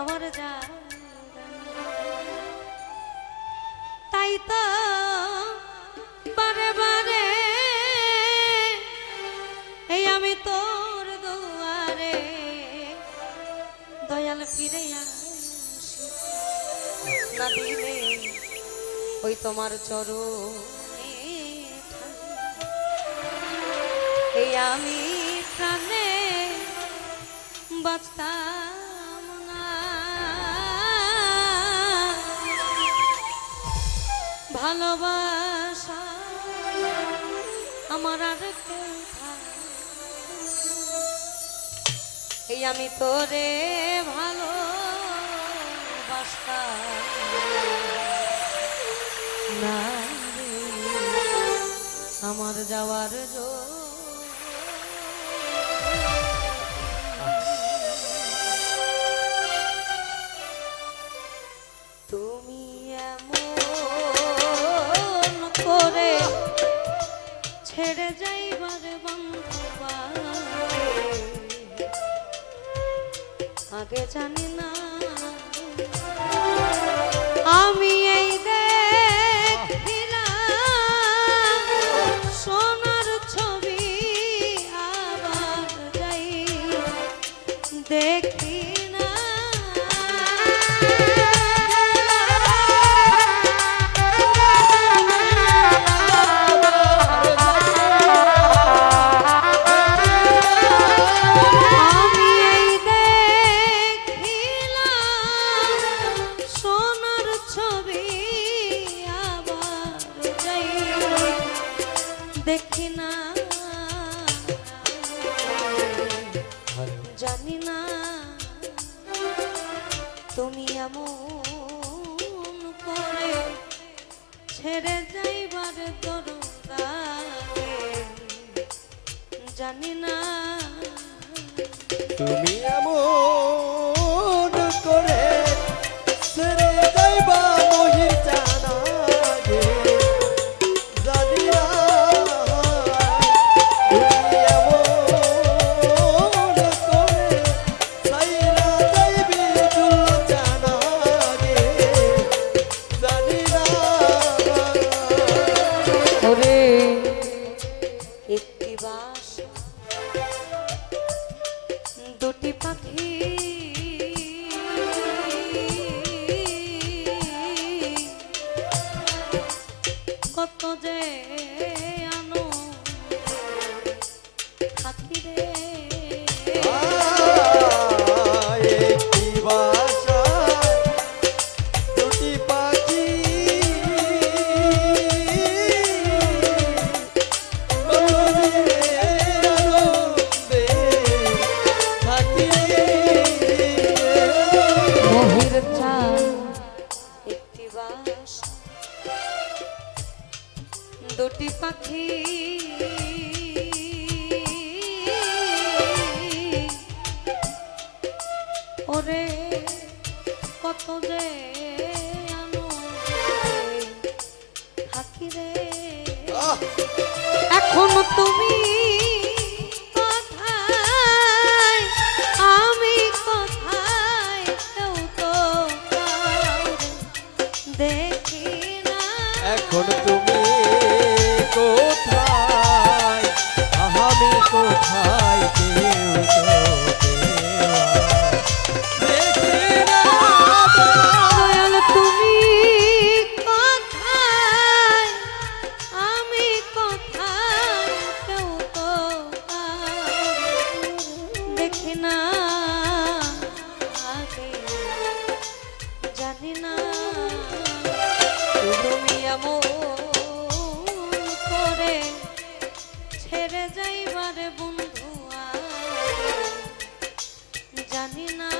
যাওয়ার যা তাই তো বারে বারে এই আমি তোর দুয়ারে দয়াল ফিরে আসি না দিলে ওই তোমার চরণে এই আমি প্রাণে বাঁচতাম না ভালোবাসা আমার আর কেউ এই আমি তোরে ভালোবাসতাম না রে আমার যাওয়ার তুমি এমন করে ছেড়ে যাইবার বন্ধুবা আগে জানি না আমি এই দেখিলাম সোনার ছবি আবার যাই দেখি না দেখি না জানি না তুমি এমন করে ছেড়ে যাইবার দরকারে জানি না তুমি এমন করে ছেড়ে যাইবা মহির জানা গে জানি না তুমি এমন করে ছাইরা যাইবি চুল জানা গে জানি না ওরে একটি বাসা দুটি পাখি কত যে আনো থাকি রে একটি বাসা দুটি পাখি মহির চাঁদ একটি বাসা দুটি পাখি ওরে কত যে আনো থাকি রে এখন তুমি কোথায় আমি কোথায় কেউ তো দেখি না এখন তুমি কোথায় আমি কোথায় কেউ তো দেখি না দয়াল তুমি কোথায় আমি কোথায় কেউ তো দেখি না আগে জানি না তুমি এমন করে ছেড়ে যাইবার বন্ধু জানি না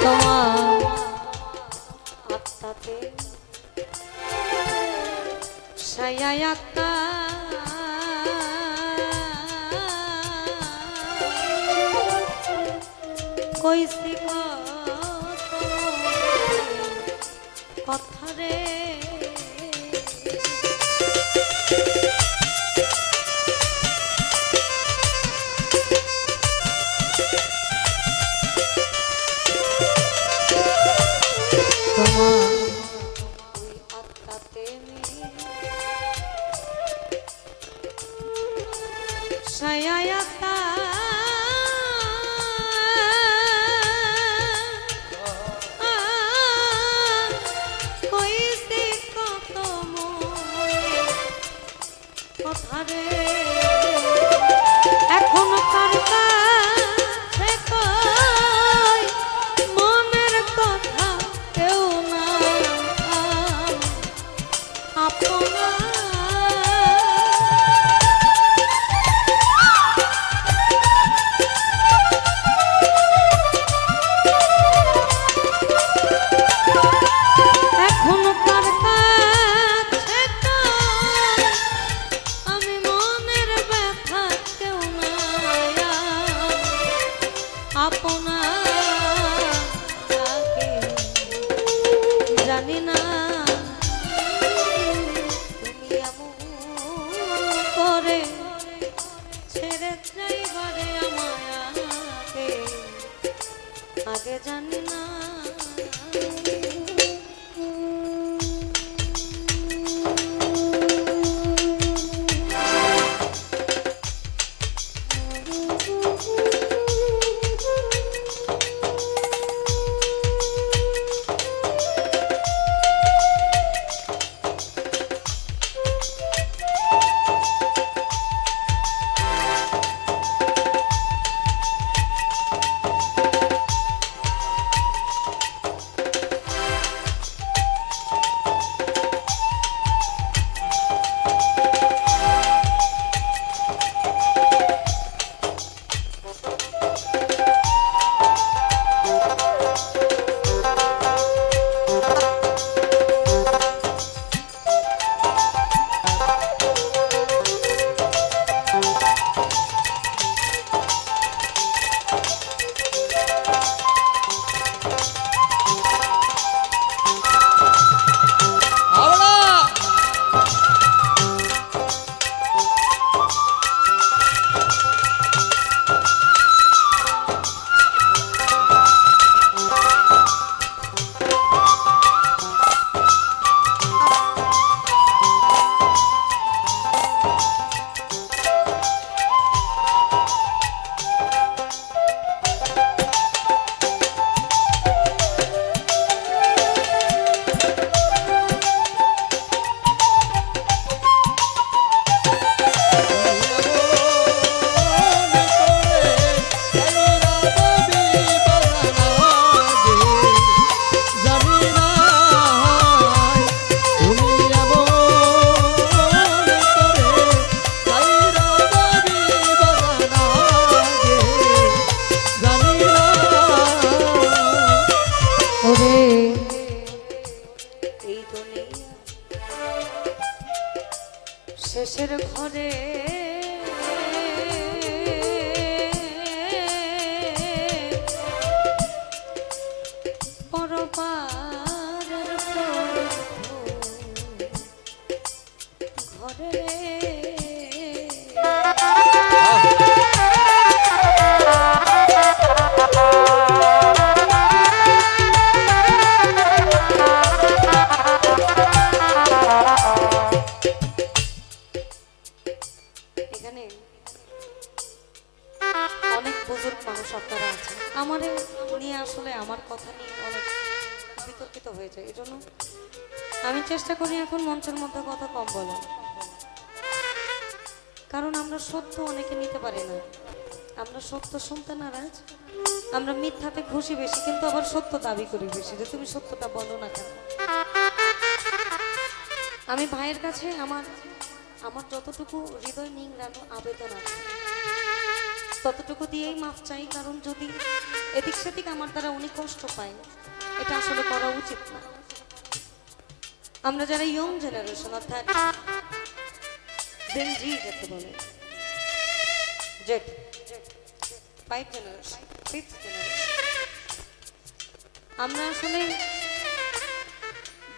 তোমার আত্মাতে ছায়ায় আত্মা কইছি কথা রে তোমার ওই আত্মাতে ছায়ায় আত্মা কইছি কত কথা রে এখন কার কাছে কই মনের কথা কেউ না আপনা এখন কার কাছে কই আমি মনের ব্যথা কেউ না আপনা তাকে জানি না তুমি এমন করে ছেড়ে যাইবারে আমাকে আগে জানি না শেষের ঘরে পরপারের ঘরে চেষ্টা করি এখন মঞ্চের মধ্যে কথা কম বলা, কারণ আমরা সত্য অনেকে নিতে পারি না। আমরা সত্য শুনতে নারাজ, আমরা মিথ্যাতে খুশি বেশি, কিন্তু আবার সত্য দাবি করি বেশি, যে তুমি সত্যটা বলো না কেন। আমি ভাইয়ের কাছে আমার আমার যতটুকু হৃদয় নিংড়ানো আবেদন আছে ততটুকু দিয়েই মাফ চাই, কারণ যদি এদিক সেদিক আমার দ্বারা উনি কষ্ট পায়, এটা আসলে করা উচিত না। আমরা যারা ইয়ং জেনারেশন, অর্থাৎ জেন জি যাকে বলে, জেড 5 জেনারেশন 5th জেনারেশন, আমরা আসলে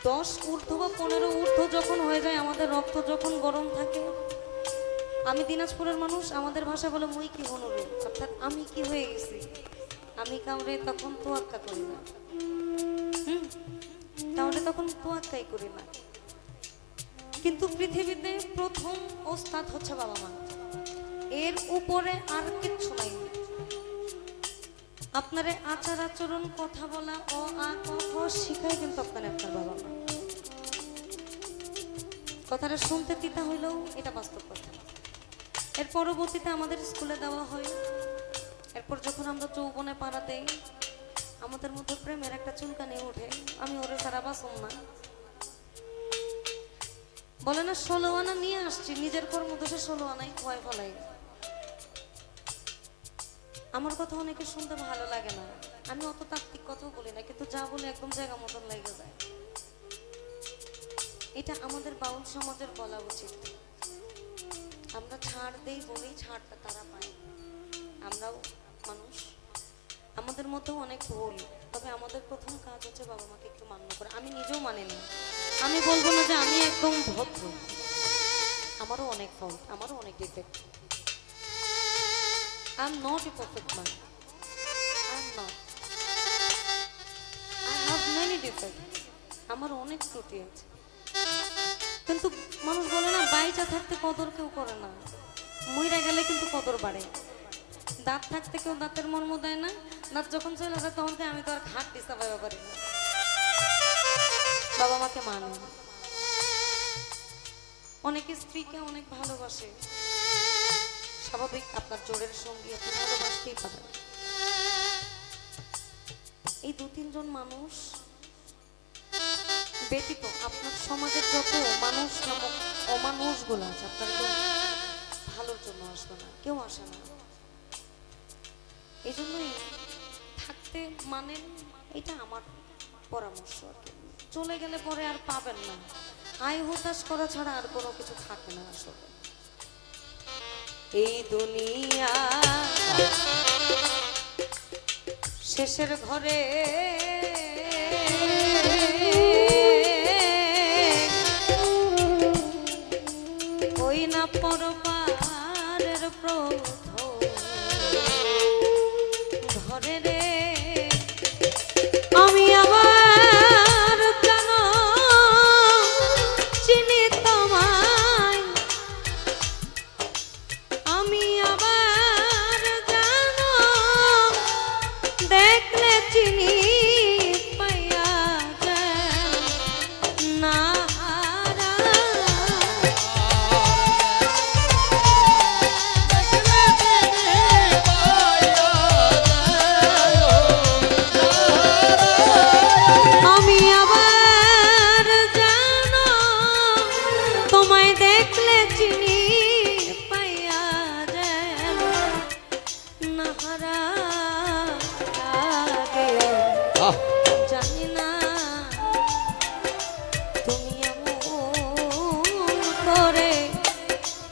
10 ঊর্ধ্ব বা 15 ঊর্ধ্ব যখন হয়ে যায়, আমাদের রক্ত যখন গরম থাকে, আমি দিনাজপুরের মানুষ, আমাদের ভাষা বলে মুই কি হনুরে, অর্থাৎ আমি কি হয়ে গেছি, আমি কাউরে তখন তোয়াক্কা করি না। কাউরে তখন তোয়াক্কাই করি না। কিন্তু পৃথিবীতে প্রথম ওস্তাদ হচ্ছে বাবা মা, এর উপরে আর কিচ্ছু নাই। আপনারে আচার আচরণ, কথা বলা, অ আ ক খ শিখাই কিন্তু আপনার বাবা মা। কথাটা শুনতে তিতা হইলেও এটা বাস্তব কথা। এর পরবর্তীতে আমাদের স্কুলে দেওয়া হয়, এরপর যখন আমরা যৌবনে পাড়া দেই, আমাদের মধ্যে প্রেমের একটা চুলকানি ওঠে, আমি ওরে সারা বাসন না, বলে না 16 আনা নিয়ে আসছি, নিজের কর্মদোষে 16 আনাই খোয়াই ফেলাই। আমার কথা অনেকে শুনতে ভালো লাগে না, আমি অত তাত্ত্বিক কথাও বলি না, কিন্তু যা বলে একদম জায়গা মতন লেগে যায়। এটা আমাদের বাউল সমাজের বলা উচিত। আমরা ছাড় দেই বলেই ছাড়টা তারা পায়। আমরাও মানুষ, আমাদের মধ্যেও অনেক ভুল, তবে আমাদের প্রথম কাজ হচ্ছে বাবা মাকে একটু মান্য করে। আমি নিজেও মানি না, আমি বলবো না যে আমি একদম ভদ্র, আমারও অনেক ফল্ট, আমারও অনেক defect. I am not a perfect man. I am not. I have many defects. আমার অনেক ত্রুটি আছে, কিন্তু মানুষ বলে না বাইচা থাকতে কদর কেউ করে না, মইরা গেলে কিন্তু কদর বাড়ে। দাঁত থাকতে কেউ দাঁতের মর্ম দেয় না, দাঁত যখন চলে যায় তখন আমি তো আর ঘাট দিতে পারি না। বাবা মাকে মানে, অনেকে স্ত্রীকে অনেক ভালোবাসে, স্বাভাবিক, আপনার জোরের সঙ্গী আপনি ভালোবাসতেই পারেন। এই 2-3 জন মানুষ ব্যতীত আপনার সমাজের যত মানুষ নামক অমানুষগুলো আছে, আপনার তো ভালোর জন্য আসবে না, কেউ আসে না। এই জন্যই থাকতে মানেন, এটা আমার পরামর্শ আর কি। চলে গেলে পরে আর পাবেন না, আয় হতাশ করা ছাড়া আর কোনো কিছু থাকে না আসলে এই দুনিয়া। শেষের ঘরে ওই না পরপারের প্রথম ঘরে রে, আমি আবার জানো চিনি তোমায়, আমি আবার জানো দেখলে চিনি পাইয়া যায় না। আমি আবার জানো তোমায় দেখলে চিনি পাইয়া যায় না। হারা জানি না তুমি এমন করে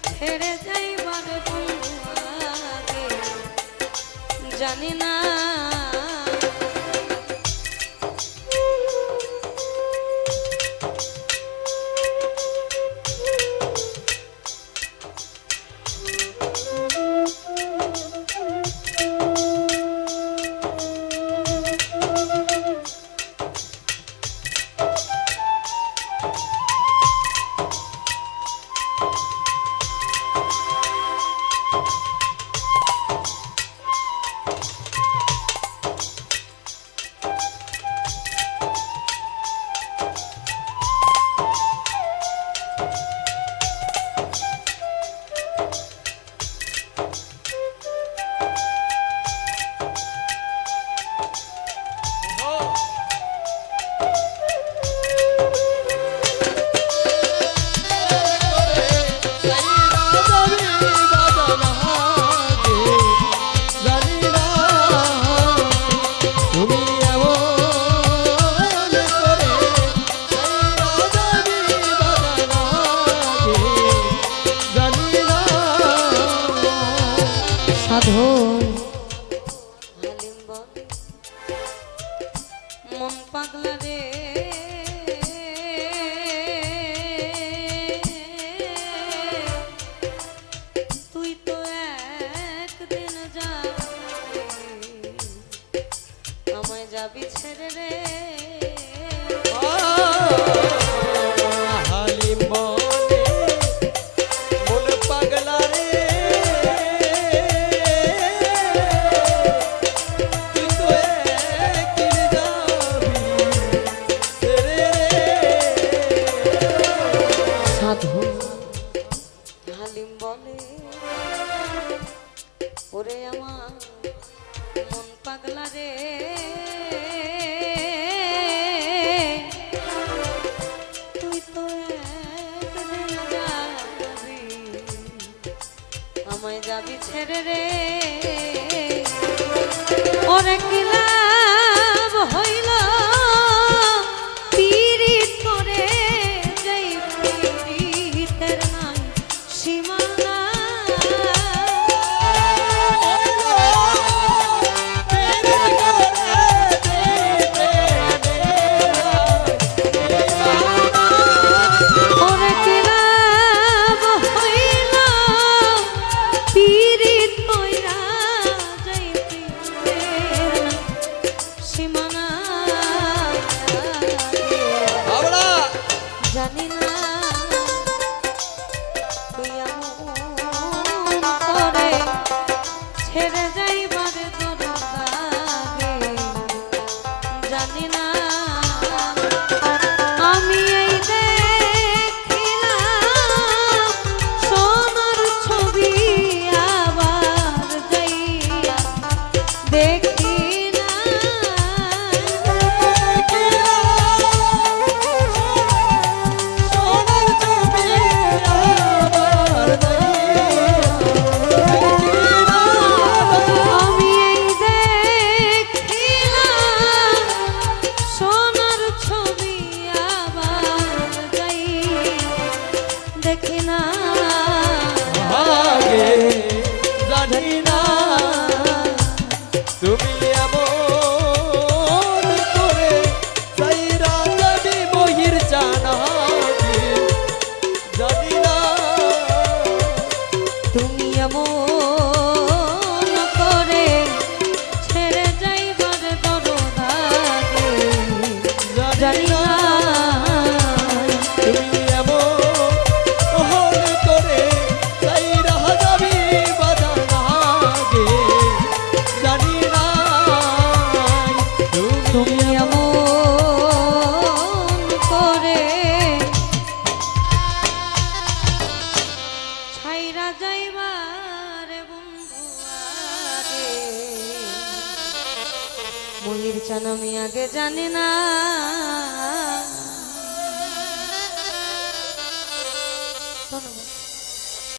ছেড়ে যাইবার বন্ধু আগে, জানি না। সাধন হালিম বলে মন পাগলা রে তুই তো একদিন যাবি আমায় যাবি ছেড়ে রে হালিম বলে মন পাগলা রে তুই তো একদিন যাবি ছেড়ে সাধু হালিম বলে ওরে আমার মন পাগলা রে তুই তো একদিন যাবি আমায় যাবি ছেড়ে রে ওরে কি লাভ হইল পীড়িত করে যেই পীড়িতের নাই সীমানা ওরে কি লাভ হইল পীড়িত কইরা যেই পীড়িতের নাই সীমানা জানি না তুই এমন করে ছেড়ে যাইবার দরকারে জানি না আমি এই দেখিলাম সোনার ছবি আবার যাইয়া দেখি না আমি এই দেখিলাম সোনার ছবি আবার যাই দেখি না আগে জানি না তুমি এমন করে সাইরা যাবি বহির জানাবি জানি না তুমি এমন করে ছেড়ে যাইবার দরদাগে জানি না তুমি এমন করে সাইরা যাবি বাজানাগে জানি না তুমি এমন করে ছাইরা যাইবার বন্ধু আগে মহির চান আমি আগে জানি না ধন্যবাদ।